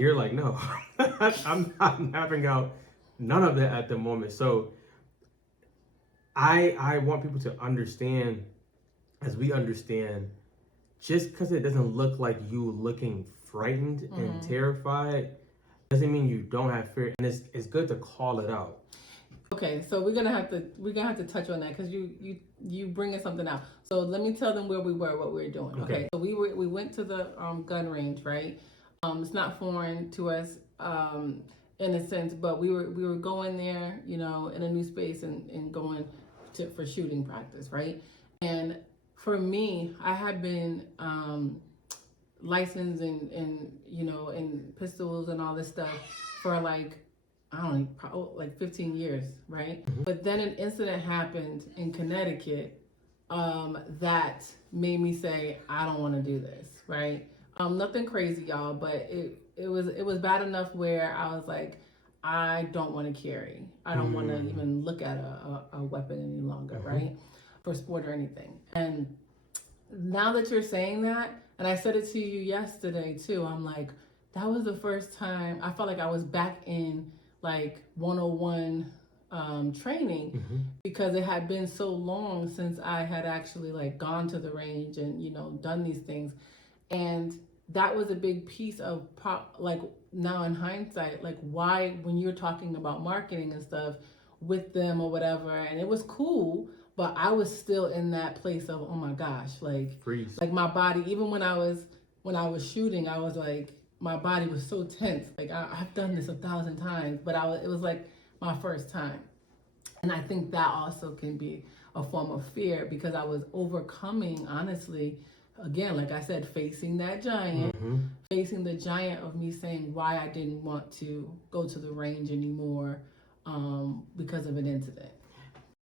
you're like, no, I'm not mapping out none of that at the moment. So I want people to understand, as we understand, just because it doesn't look like you looking frightened and terrified doesn't mean you don't have fear, and it's good to call it out. Okay, so we're gonna have to touch on that because you bringing something out. So let me tell them where we were, what we were doing. Okay, so we went to the gun range, right? It's not foreign to us in a sense, but we were going there, you know, in a new space and going for shooting practice, right? And for me, I had been licensed and you know in pistols and all this stuff for like I don't know, probably like 15 years, right? But then an incident happened in Connecticut that made me say, I don't want to do this, right? Nothing crazy, y'all, but it was bad enough where I was like, I don't want to carry. I don't want to even look at a weapon any longer, right? For sport or anything. And now that you're saying that, and I said it to you yesterday too, I'm like, that was the first time I felt like I was back in like 101 training because it had been so long since I had actually like gone to the range and you know done these things, and that was a big piece of like now in hindsight, like why when you're talking about marketing and stuff with them or whatever, and it was cool, but I was still in that place of oh my gosh, like Freeze. like my body, even when I was shooting, I was like my body was so tense. Like I've done this 1,000 times, but it was like my first time. And I think that also can be a form of fear because I was overcoming, honestly, again, like I said, facing that giant, facing the giant of me saying why I didn't want to go to the range anymore because of an incident.